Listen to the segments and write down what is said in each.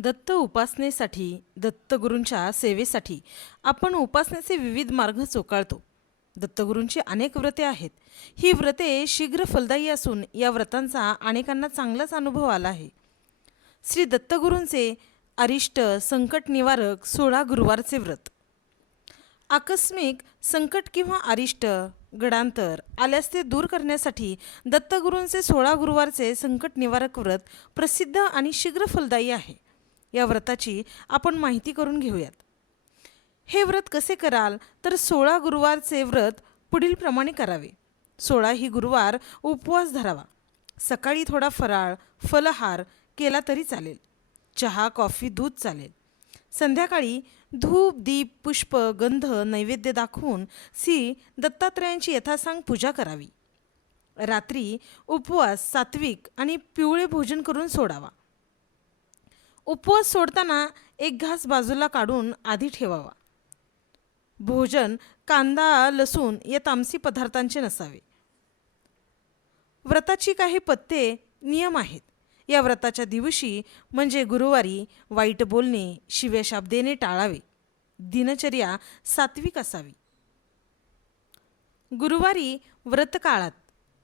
दत्त उपासनेसाठी दत्तगुरूंच्या सेवेसाठी आपण उपासनेचे विविध मार्ग चोखाळतो. दत्तगुरूंची अनेक व्रते आहेत. ही व्रते शीघ्र फलदायी असून या व्रतांचा अनेकांना चांगलाच अनुभव आला आहे. श्री दत्तगुरूंचे अरिष्ट संकट निवारक 16 गुरुवारचे व्रत. आकस्मिक संकट किंवा अरिष्ट गडांतर आल्यास ते दूर करण्यासाठी दत्तगुरूंचे 16 गुरुवारचे संकट निवारक व्रत प्रसिद्ध आणि शीघ्र फलदायी आहे. या व्रताची आपण माहिती करून घेऊयात. हे व्रत कसे कराल तर 16 गुरुवारचे व्रत पुढील प्रमाणे करावे. 16 ही गुरुवार उपवास धरावा. सकाळी थोडा फराळ फलहार केला तरी चालेल. चहा कॉफी दूध चालेल. संध्याकाळी धूप दीप पुष्प गंध नैवेद्य दाखवून श्री दत्तात्रयांची यथासांग पूजा करावी. रात्री उपवास सात्विक आणि पिवळे भोजन करून सोडावा. उपवास सोडताना एक घास बाजूला काढून आधी ठेवावा. भोजन कांदा लसूण या तामसी पदार्थांचे नसावे. व्रताची काही पथ्ये नियम आहेत. या व्रताच्या दिवशी म्हणजे गुरुवारी वाईट बोलणे शिव्या शाप देणे टाळावे. दिनचर्या सात्विक असावी. गुरुवारी व्रतकाळात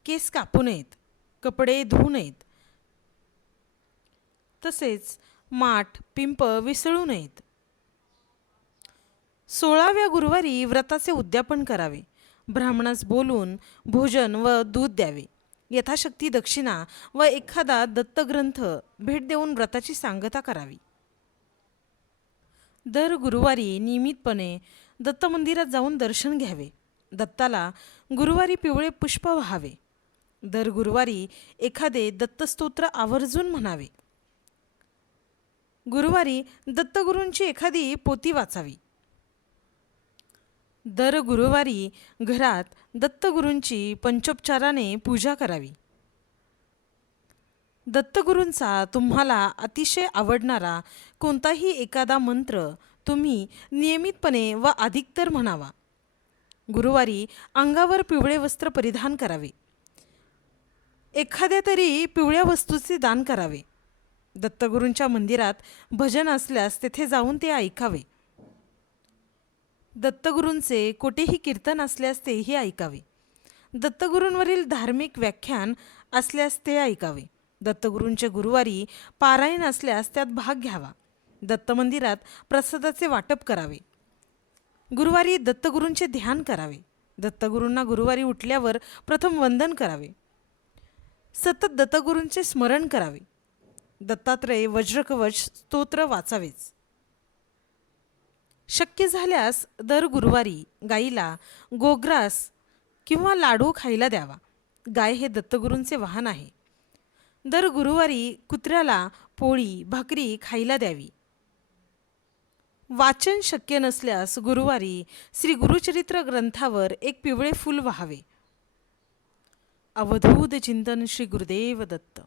केस कापू नयेत, कपडे धुवू नयेत, तसेच माठ पिंप विसळू नयेत. 16व्या गुरुवारी व्रताचे उद्यापन करावे. ब्राह्मणास बोलून भोजन व दूध द्यावे. यथाशक्ती दक्षिणा व एखादा दत्तग्रंथ भेट देऊन व्रताची सांगता करावी. दर गुरुवारी नियमितपणे दत्त मंदिरात जाऊन दर्शन घ्यावे. दत्ताला गुरुवारी पिवळे पुष्प व्हावे. दर गुरुवारी एखादे दत्तस्तोत्र आवर्जून म्हणावे. गुरुवारी दत्तगुरूंची एखादी पोथी वाचावी. दर गुरुवारी घरात दत्तगुरूंची पंचोपचाराने पूजा करावी. दत्तगुरूंचा तुम्हाला अतिशय आवडणारा कोणताही एखादा मंत्र तुम्ही नियमितपणे व अधिकतर म्हणावा. गुरुवारी अंगावर पिवळे वस्त्र परिधान करावे. एखाद्या तरी पिवळ्या वस्तूचे दान करावे. दत्तगुरूंच्या मंदिरात भजन असल्यास तेथे जाऊन ते ऐकावे. दत्तगुरूंचे कोठेही कीर्तन असल्यास तेही ऐकावे. दत्तगुरूंवरील धार्मिक व्याख्यान असल्यास ते ऐकावे. दत्तगुरूंचे गुरुवारी पारायण असल्यास त्यात भाग घ्यावा. दत्तमंदिरात प्रसादाचे वाटप करावे. गुरुवारी दत्तगुरूंचे ध्यान करावे. दत्तगुरूंना गुरुवारी उठल्यावर प्रथम वंदन करावे. सतत दत्तगुरूंचे स्मरण करावे. दत्तात्रय वज्रकवच स्तोत्र वाचावेच. शक्य झाल्यास दर गुरुवारी गाईला गोग्रास किंवा लाडू खायला द्यावा. गाय हे दत्तगुरूंचे वाहन आहे. दर गुरुवारी कुत्र्याला पोळी भाकरी खायला द्यावी. वाचन शक्य नसल्यास गुरुवारी श्री गुरुचरित्र ग्रंथावर एक पिवळे फूल वाहावे. अवधूत चिंतन श्री गुरुदेव दत्त.